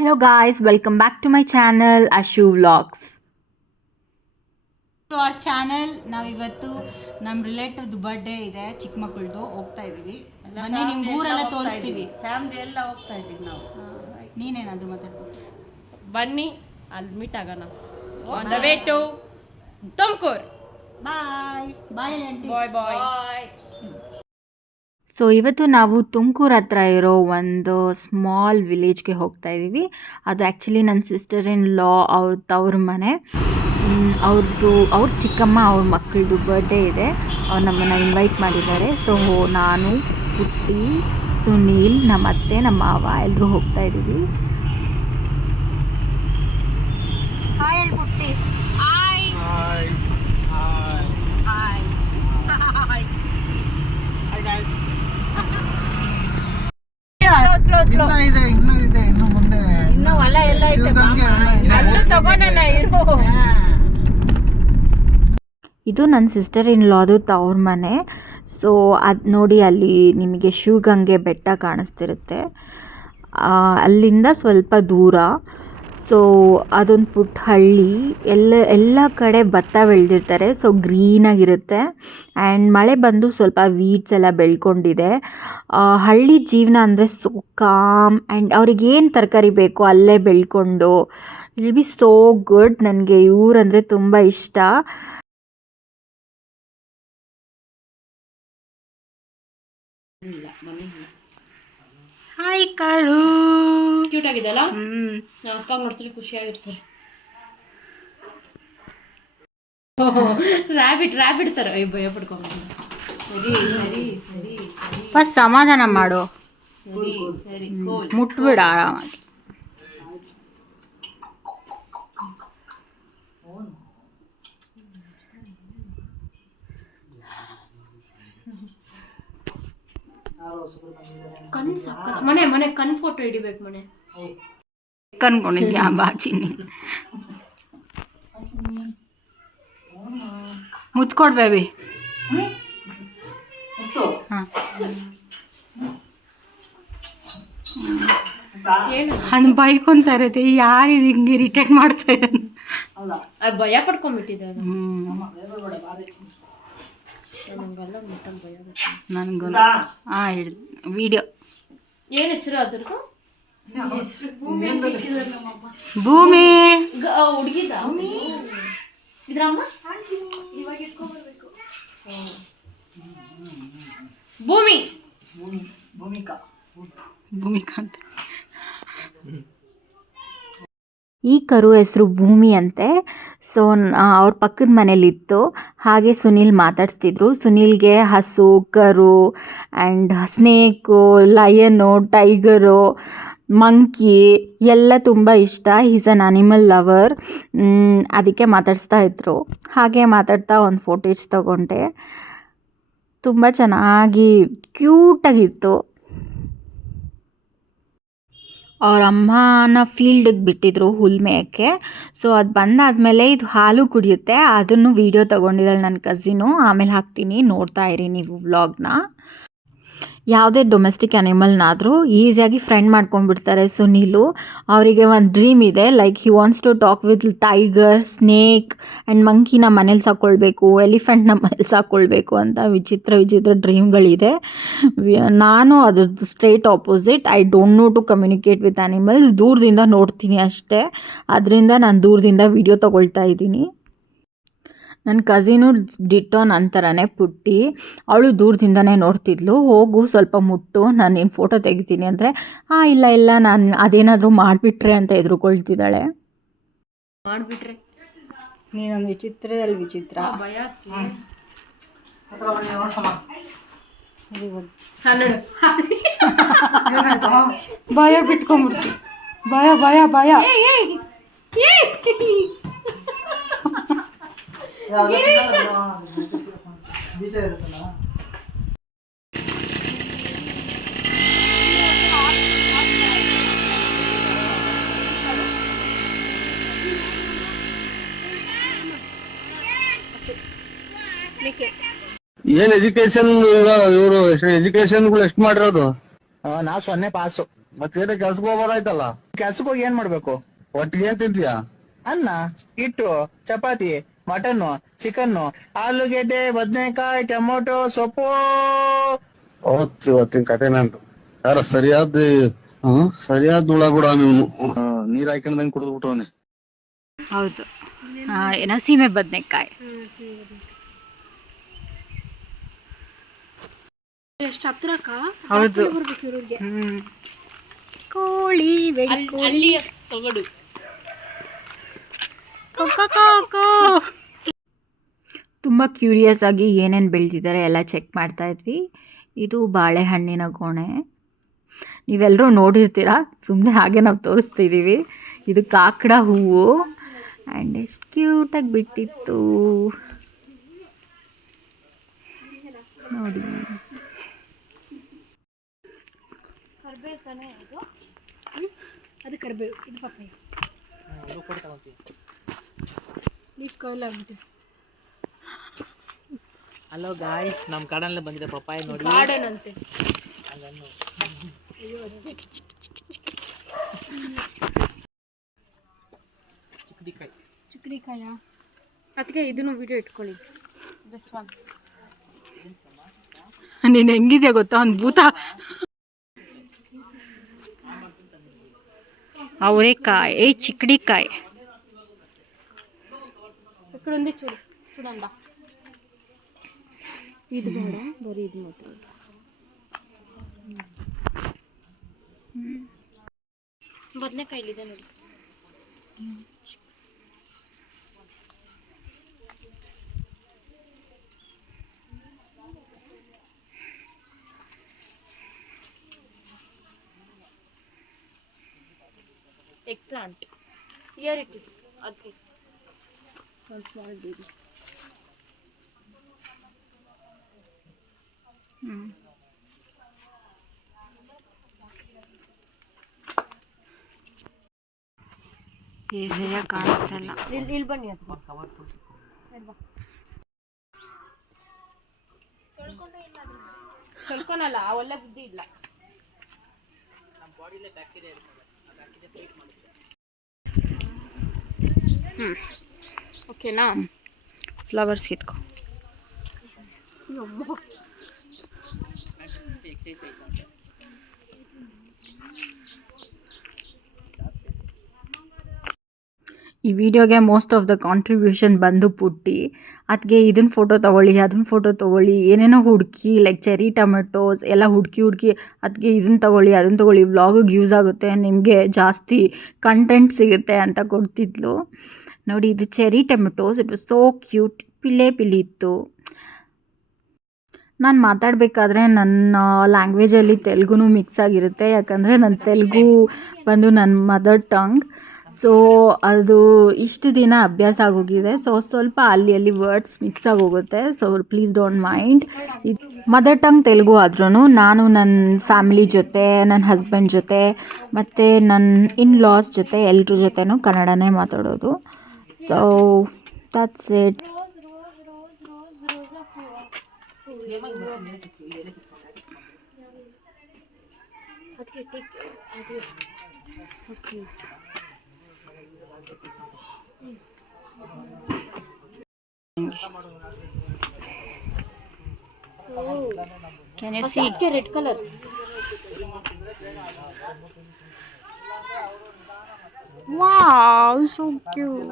Hello guys, welcome back to my channel Ashu Vlogs. To our channel ನಾವಿವತ್ತು ನಮ್ಮ ರಿಲೇಟಿವ್ದು birthday ಇದೆ, ಚಿಕ್ಕ ಮಕ್ಕಳದು. ಹೋಗ್ತಾ ಇದೀವಿ, ಬನ್ನಿ ನಿಮ್ಗೆ ಊರೆಲ್ಲ ತೋರಿಸ್ತೀವಿ. ಫ್ಯಾಮಿಲಿ ಎಲ್ಲ ಹೋಗ್ತಾ ಇದೀವಿ ನಾವು. ನೀನೇನಾದರೂ ಮಾತಾಡ್ಬೋದು? ಬನ್ನಿ ಅಲ್ಲಿ ಮೀಟ್ ಆಗೋಣ. On the way to Tumakuru. Bye bye aunty. Bye bye. So ಇವತ್ತು ನಾವು ತುಮಕೂರು ಹತ್ರ ಇರೋ ಒಂದು ಸ್ಮಾಲ್ ವಿಲೇಜ್ಗೆ ಹೋಗ್ತಾ ಇದ್ದೀವಿ. ಅದು ಆ್ಯಕ್ಚುಲಿ ನನ್ನ ಸಿಸ್ಟರ್ ಇನ್ ಲಾ ಅವ್ರ ಮನೆ. ಅವ್ರ ಚಿಕ್ಕಮ್ಮ ಅವ್ರ ಮಕ್ಕಳದು ಬರ್ಡೇ ಇದೆ. ಅವ್ರು ನಮ್ಮನ್ನು ಇನ್ವೈಟ್ ಮಾಡಿದ್ದಾರೆ. ಸೊ ನಾನು, ಪುಟ್ಟಿ, ಸುನೀಲ್, ನಮ್ಮ ಅತ್ತೆ, ನಮ್ಮ ಮಾವ ಎಲ್ಲರೂ ಹೋಗ್ತಾ ಇದ್ದೀವಿ. ಹಾಯ್ ಪುಟ್ಟಿ. Hi hi hi hi hi guys. Slow ಇನ್ನು ಮುಂದೆ ಹೊಲ ಎಲ್ಲ ಐತೆ, ಅಲ್ಲೂ ತಗೋಣ ಇರು. ಇದು ನನ್ನ ಸಿಸ್ಟರ್ ಇನ್ ಲಾದು ತವ್ರ ಮನೆ. ಸೊ ಅದು ನೋಡಿ, ಅಲ್ಲಿ ನಿಮಗೆ ಶಿವಗಂಗೆ ಬೆಟ್ಟ ಕಾಣಿಸ್ತಿರುತ್ತೆ. ಅಲ್ಲಿಂದ ಸ್ವಲ್ಪ ದೂರ. ಸೊ ಅದೊಂದು ಪುಟ್ಟ ಹಳ್ಳಿ. ಎಲ್ಲ ಕಡೆ ಭತ್ತ ಬೆಳೆದಿರ್ತಾರೆ. ಸೊ ಗ್ರೀನಾಗಿರುತ್ತೆ. ಆ್ಯಂಡ್ ಮಳೆ ಬಂದು ಸ್ವಲ್ಪ ವೀಡ್ಸ್ ಎಲ್ಲ ಬೆಳ್ಕೊಂಡಿದೆ. ಹಳ್ಳಿ ಜೀವನ ಅಂದರೆ ಸೋ ಕಾಮ್. ಆ್ಯಂಡ್ ಅವ್ರಿಗೇನು ತರಕಾರಿ ಬೇಕೋ ಅಲ್ಲೇ ಬೆಳ್ಕೊಂಡು, ಇಲ್ ಬಿ ಸೋ ಗುಡ್. ನನಗೆ ಊರಂದರೆ ತುಂಬ ಇಷ್ಟ. Hi car. ಕ್ಯೂಟ್ ಆಗಿದೆಲ್ಲ. ನಮ್ಮ ಅಪ್ಪ ನೋಡ್ತಾರೆ, ಖುಷಿಯಾಗಿರ್ತಾರೆ. ರ್ಯಾಬಿಟ್ ತರ ಭಯ ಪಡ್ಕೊಂಡು. ಸರಿ ಸರಿ ಸರಿ ಫಸ್ಟ್ ಸಮಾಧಾನ ಮಾಡು, ಸರಿ ಸರಿ. ಮುಟ್ಬಿಡ ಆರಾಮಾಗಿ. ಕಣ್ ಮನೆ ಕಣ್ ಫೋಟೋ ಹಿಡಿಬೇಕು. ಮನೆ ಕನ್ಕೊಂಡಿದ್ಯಾ ಬಾಚಿನಿ? ಮುತ್ಕೊಡ್ ಬೇಬಿ. ಅದು ಬೈಕೊಂತ ಇರುತ್ತೆ. ಯಾರು ಹಿಂಗೆ ಇರಿಟೇಟ್ ಮಾಡ್ತಾ ಇದ್ದಾನೆ? ಭಯ ಪಡ್ಕೊಂಡ್ಬಿಟ್ಟಿದೆ ಅದು. ನನಗೂ ವಿಡಿಯೋ. ಏನು ಹೆಸರು ಅದ್ರದ್ದು? ಭೂಮಿ. ಹುಡುಗಿದ ಇದ್ರಮ್ಮ ಭೂಮಿ. ಭೂಮಿಕಾ ಅಂತ. ಈ ಕರು ಹೆಸರು ಭೂಮಿ ಅಂತೆ. ಸೊ ಅವ್ರ ಪಕ್ಕದ ಮನೇಲಿತ್ತು. ಹಾಗೆ ಸುನೀಲ್ ಮಾತಾಡಿಸ್ತಿದ್ರು. ಸುನೀಲ್ಗೆ ಹಸು, ಕರು ಆ್ಯಂಡ್ ಸ್ನೇಕು, ಲಯನು, ಟೈಗರು, ಮಂಕಿ ಎಲ್ಲ ತುಂಬ ಇಷ್ಟ. Is an animal lover. ಅದಕ್ಕೆ ಮಾತಾಡಿಸ್ತಾ ಇದ್ರು. ಹಾಗೆ ಮಾತಾಡ್ತಾ ಒಂದು ಫೋಟೇಜ್ ತಗೊಂಡೆ. ತುಂಬ ಚೆನ್ನಾಗಿ ಕ್ಯೂಟಾಗಿತ್ತು. ಅವ್ರ ಅಮ್ಮನ ಫೀಲ್ಡಿಗೆ ಬಿಟ್ಟಿದ್ರು ಹುಲ್ ಮೇಯಕ್ಕೆ. ಸೊ ಅದು ಬಂದಾದಮೇಲೆ ಇದು ಹಾಲು ಕುಡಿಯುತ್ತೆ. ಅದನ್ನು ವೀಡಿಯೋ ತೊಗೊಂಡಿದ್ದಾಳೆ ನನ್ನ ಕಸಿನು. ಆಮೇಲೆ ಹಾಕ್ತೀನಿ, ನೋಡ್ತಾ ಇರಿ ನೀವು ವ್ಲಾಗ್ನ. ಯಾವುದೇ ಡೊಮೆಸ್ಟಿಕ್ ಅನಿಮಲ್ನಾದರೂ ಈಸಿಯಾಗಿ ಫ್ರೆಂಡ್ ಮಾಡ್ಕೊಂಡ್ಬಿಡ್ತಾರೆ ಸುನೀಲು. ಅವರಿಗೆ ಒಂದು ಡ್ರೀಮ್ ಇದೆ, like he wants to talk with tiger, snake and ಮಂಕಿನ ಮನೇಲಿ ಸಾಕ್ಕೊಳ್ಬೇಕು, ಎಲಿಫೆಂಟ್ನ ಮನೇಲಿ ಸಾಕ್ಕೊಳ್ಬೇಕು ಅಂತ ವಿಚಿತ್ರ ಡ್ರೀಮ್ಗಳಿದೆ. ನಾನು ಅದ್ರದ್ದು straight opposite. I don't know to communicate with animals. ದೂರದಿಂದ ನೋಡ್ತೀನಿ ಅಷ್ಟೇ. ಅದರಿಂದ ನಾನು ದೂರದಿಂದ ವಿಡಿಯೋ ತೊಗೊಳ್ತಾ ಇದ್ದೀನಿ. ನನ್ನ ಕಸಿನು ಡಿಟ್ಟೋ ನನ್ನ ಥರನೇ ಪುಟ್ಟಿ. ಅವಳು ದೂರದಿಂದನೇ ನೋಡ್ತಿದ್ಲು. ಹೋಗು ಸ್ವಲ್ಪ ಮುಟ್ಟು, ನಾನು ನೀನು ಫೋಟೋ ತೆಗಿತೀನಿ ಅಂದರೆ ಇಲ್ಲ ನಾನು ಅದೇನಾದರೂ ಮಾಡಿಬಿಟ್ರೆ ಅಂತ ಎದುರುಕೊಳ್ತಿದ್ದಾಳೆ. ಮಾಡಿಬಿಟ್ರೆ ನೀನೊಂದು ವಿಚಿತ್ರದಲ್ಲಿ ವಿಚಿತ್ರ. ಭಯ ಬಿಟ್ಕೊಂಡ್ಬಿಡ್ತು. ಭಯ ಬೀಜ ಇರುತ್ತಲ್ಲ. ಏನ್ ಎಜುಕೇಶನ್ ಇವರು ಎಜುಕೇಶನ್ ಎಷ್ಟು ಮಾಡಿರೋದು? ನಾವು 0 ಪಾಸು. ಮತ್ತೇನೇ ಕೆಲ್ಸಕ್ಕೆ ಹೋಗೋದಾಯ್ತಲ್ಲ. ಕೆಲ್ಸಕ್ಕೆ ಹೋಗಿ ಏನ್ ಮಾಡ್ಬೇಕು? ಒಟ್ಟಿಗೆ ಏನ್ ತಿಂತೀಯ? ಅನ್ನ, ಹಿಟ್ಟು, ಚಪಾತಿ, ಮಟನ್, ಚಿಕನ್, ಆಲೂಗೆಡ್ಡೆ, ಬದನೆಕಾಯಿ, ಟೊಮೊಟೊ, ಸೊಪ್ಪು. ಇವತ್ತಿನ ಕತೆ ನಂದು. ಯಾರ ಸರಿಯಾದ ಹುಳ ಕೂಡ ನೀವು ನೀರ್ ಹಾಕೊಂಡಂಗೆ ಕುಡಿದ್ಬಿಟ್ಟವನೆ. ಹೌದು, ಏನೋ ಸೀಮೆ ಬದನೆಕಾಯಿ. ಎಷ್ಟು ಹತ್ರ ಅಕ್ಕ? ಹೌದು. ಬರ್ಬೇಕು ಇವ್ರಿಗೆ. ಕೋಳಿ ಅಲ್ಲಿಯ ಸೊಗಡು. ತುಂಬ ಕ್ಯೂರಿಯಸ್ ಆಗಿ ಏನೇನು ಬೆಳೆದಿದ್ದಾರೆ ಎಲ್ಲ ಚೆಕ್ ಮಾಡ್ತಾ ಇದ್ವಿ. ಇದು ಬಾಳೆಹಣ್ಣಿನ ಗೊನೆ, ನೀವೆಲ್ಲರೂ ನೋಡಿರ್ತೀರ, ಸುಮ್ಮನೆ ಹಾಗೆ ನಾವು ತೋರಿಸ್ತಿದ್ದೀವಿ. ಇದು ಕಾಕಡ ಹೂವು ಆ್ಯಂಡ್ ಎಷ್ಟು ಕ್ಯೂಟಾಗಿ ಬಿಟ್ಟಿತ್ತು ನೋಡಿ. ಅದು ಕರಿಬೇವು, ಇದು ಪಪ್ಪಾಯ. ಲೀಫ್ ಕರ್ಲ್ ಆಗ್ಬಿಟ್ಟು. ಹಲೋ ಗಾಯ್ಸ್, ನಮ್ಮ ಕಾಡಲ್ಲೇ ಬಂದಿದೆ ಪಪ್ಪಾಯ ನೋಡಿ. ಗಾರ್ಡನ್ ಅಂತೆ. ಚಿಕ್ಕಡಿಕಾಯ. ಅದಕ್ಕೆ ಇದನ್ನು ವಿಡಿಯೋ ಇಟ್ಕೊಳ್ಳಿ. This one. ನೀನು ಹೆಂಗಿದೆಯಾ ಗೊತ್ತಾ, ಒಂದು ಭೂತ. ಅವರೆಕಾಯಿ, ಚಿಕ್ಕಡಿಕಾಯಿ. ಇక్కడుంది చూడు, చూడండి. ಇದು ಬೇಡ, ಬರೀ ಇದು ಮಾತ್ರ. ಬದನೆಕಾಯಿ ಇಲ್ಲಿದೆ ನೋಡಿ. eggplant. Here it is. Okay. One small baby. ಸರಿಯಾಗಿ ಕಾಣಿಸ್ತಾ ಇಲ್ಲ. ಇಲ್ಲಿ ಬನ್ನಿ ಅಂತ. ಕಳ್ಕೊನಲ್ಲ, ಒಳ್ಳೆ ಬುದ್ಧಿ ಇಲ್ಲ. ಓಕೆನಾ? ಫ್ಲವರ್ಸ್ ಇಟ್ಕೊ. ಈ ವಿಡಿಯೋಗೆ ಮೋಸ್ಟ್ ಆಫ್ ದ ಕಾಂಟ್ರಿಬ್ಯೂಷನ್ ಬಂದು ಪುಟ್ಟಿ. ಅದಕ್ಕೆ ಇದನ್ನ ಫೋಟೋ ತೊಗೊಳ್ಳಿ, ಅದನ್ನ ಫೋಟೋ ತೊಗೊಳ್ಳಿ, ಏನೇನೋ ಹುಡುಕಿ, ಲೈಕ್ ಚೆರಿ ಟೊಮೆಟೋಸ್ ಎಲ್ಲ ಹುಡುಕಿ ಅದಕ್ಕೆ ಇದನ್ನ ತೊಗೊಳ್ಳಿ, ಅದನ್ನ ತೊಗೊಳ್ಳಿ, ವ್ಲಾಗಿಗೆ ಯೂಸ್ ಆಗುತ್ತೆ, ನಿಮಗೆ ಜಾಸ್ತಿ ಕಂಟೆಂಟ್ ಸಿಗುತ್ತೆ ಅಂತ ಕೊಡ್ತಿದ್ಲು ನೋಡಿ. ಇದು cherry tomatoes. It was so cute. ಪಿಲೆ ಇತ್ತು. ನಾನು ಮಾತಾಡಬೇಕಾದ್ರೆ ನನ್ನ ಲ್ಯಾಂಗ್ವೇಜಲ್ಲಿ ತೆಲುಗುನೂ ಮಿಕ್ಸ್ ಆಗಿರುತ್ತೆ, ಯಾಕಂದರೆ ನನ್ನ ತೆಲುಗು ಬಂದು ನನ್ನ ಮದರ್ ಟಂಗ್. ಸೊ ಅದು ಇಷ್ಟು ದಿನ ಅಭ್ಯಾಸ ಆಗೋಗಿದೆ. ಸೊ ಸ್ವಲ್ಪ ಅಲ್ಲಿ ವರ್ಡ್ಸ್ ಮಿಕ್ಸ್ ಆಗೋಗುತ್ತೆ. So please don't mind. Mother tongue Telugu ಆದ್ರೂ ನಾನು ನನ್ನ ಫ್ಯಾಮಿಲಿ ಜೊತೆ, ನನ್ನ ಹಸ್ಬೆಂಡ್ ಜೊತೆ ಮತ್ತು ನನ್ನ ಇನ್-ಲಾಸ್ ಜೊತೆ ಎಲ್ಲರ ಜೊತೆನೂ ಕನ್ನಡನೇ ಮಾತಾಡೋದು. So that's it. Can you see? red color. Wow, so cute.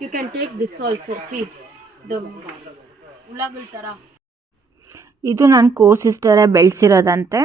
You can take this also. See the ulagul tara. ಇದು ನನ್ನ ಸಿಸ್ಟರೇ ಬೆಳೆಸಿರೋದಂತೆ.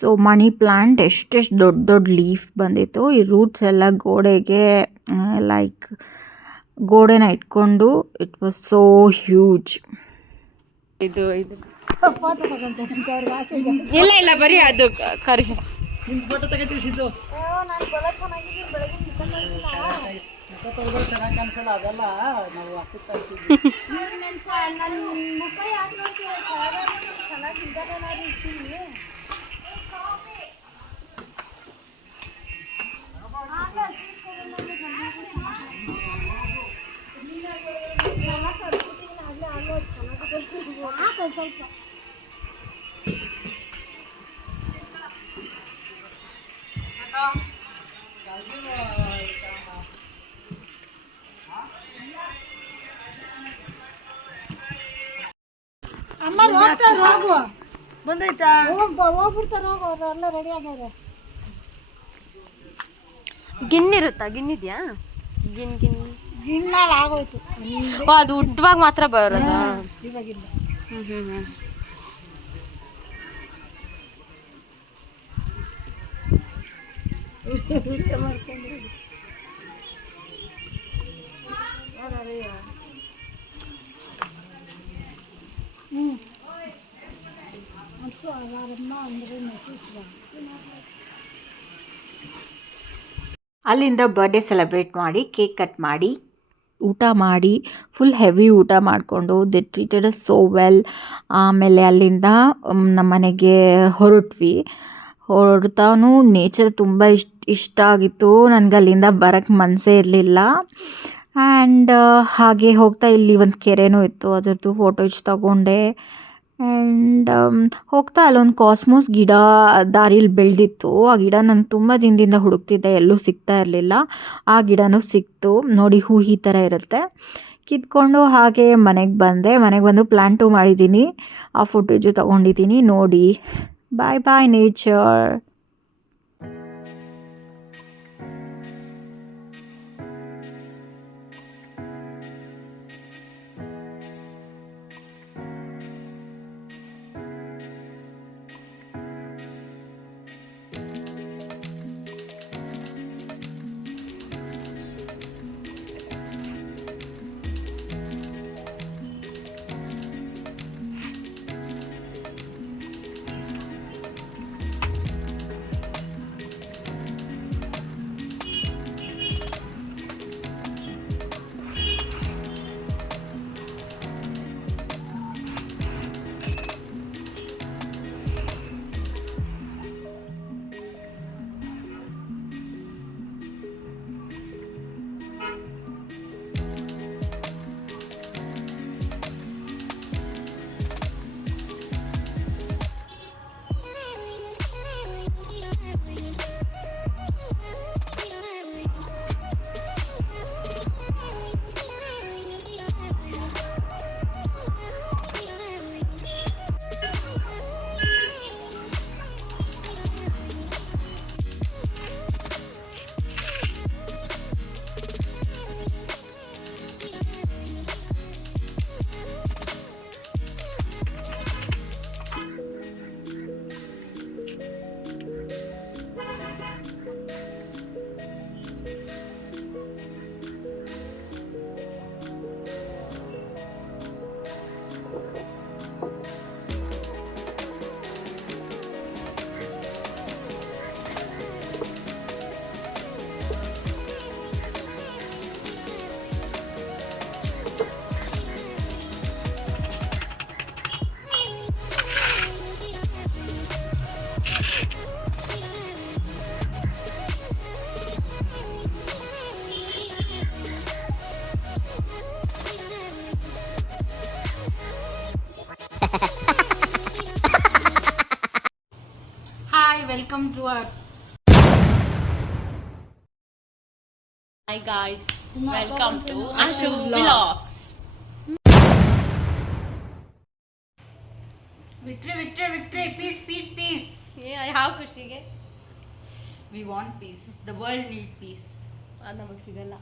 ಸೊ ಮನಿ ಪ್ಲ್ಯಾಂಟ್ ಎಷ್ಟೆಷ್ಟು ದೊಡ್ಡ ಲೀಫ್ ಬಂದಿತ್ತು. ಈ ರೂಟ್ಸ್ ಎಲ್ಲ ಗೋಡೆಗೆ ಲೈಕ್ ಗೋಡೆನ ಇಟ್ಕೊಂಡು ಇಟ್ ವಾಸ್ ಸೋ ಹ್ಯೂಜ್. ಇದು ಇಲ್ಲ ಬರೀ ಅದು ಕರಿ ಫೋಟೋ ತೆಗೆದಿಸಿದ್ದು ಚೆನ್ನಾಗಿ ಕಾಣಿಸಲ್ಲ, ಅದೆಲ್ಲ ನಾವು ಹಸುತ್ತಾ ಇರ್ತೀವಿ. ಗಿನ್ನಿರುತ್ತಾ? ಗಿನ್ನಿದ್ಯಾ? ಆಗೋಯ್ತು. ಓ, ಅದು ಹುಟ್ಟುವಾಗ ಮಾತ್ರ ಬರೋದಾ? ಇವಾಗಿಲ್ಲ. ಅಲ್ಲಿಂದ ಬರ್ಡೇ ಸೆಲೆಬ್ರೇಟ್ ಮಾಡಿ ಕೇಕ್ ಕಟ್ ಮಾಡಿ ಊಟ ಮಾಡಿ ಫುಲ್ ಹೆವಿ ಊಟ ಮಾಡಿಕೊಂಡು ದೆ ಟ್ರೀಟೆಡ್ ಅಸ್ ಸೋ ವೆಲ್. ಆಮೇಲೆ ಅಲ್ಲಿಂದ ನಮ್ಮ ಮನೆಗೆ ಹೊರಡ್ತಾನು ನೇಚರ್ ತುಂಬ ಇಷ್ಟ ಆಗಿತ್ತು. ನನಗೆ ಅಲ್ಲಿಂದ ಬರೋಕ್ಕೆ ಮನಸ್ಸೇ ಇರಲಿಲ್ಲ. ಆ್ಯಂಡ್ ಹಾಗೆ ಹೋಗ್ತಾ ಇಲ್ಲಿ ಒಂದು ಕೆರೆನೂ ಇತ್ತು, ಅದರದ್ದು ಫೋಟೋಸ್ ತಗೊಂಡೆ. ಆ್ಯಂಡ್ ಹೋಗ್ತಾ ಅಲ್ಲೊಂದು ಕಾಸ್ಮೋಸ್ ಗಿಡ ದಾರಿಲಿ ಬೆಳೆದಿತ್ತು. ಆ ಗಿಡ ನಾನು ತುಂಬ ದಿನದಿಂದ ಹುಡುಕ್ತಿದ್ದೆ, ಎಲ್ಲೂ ಸಿಗ್ತಾ ಇರಲಿಲ್ಲ. ಆ ಗಿಡನೂ ಸಿಕ್ತು. ನೋಡಿ, ಹೂ ಈ ಥರ ಇರುತ್ತೆ. ಕಿತ್ಕೊಂಡು ಹಾಗೆ ಮನೆಗೆ ಬಂದು ಪ್ಲ್ಯಾಂಟು ಮಾಡಿದ್ದೀನಿ. ಆ ಫುಟೇಜು ತೊಗೊಂಡಿದ್ದೀನಿ, ನೋಡಿ. ಬಾಯ್ ಬಾಯ್ nature. Hi, welcome to our. Hi guys, welcome to Ashu Vlogs. Victory, peace. Yeah, how ಖುಷಿಗೆ? We want peace. The world need peace. ಅದು ನಮಗೆ ಸಿಗಲ್ಲ.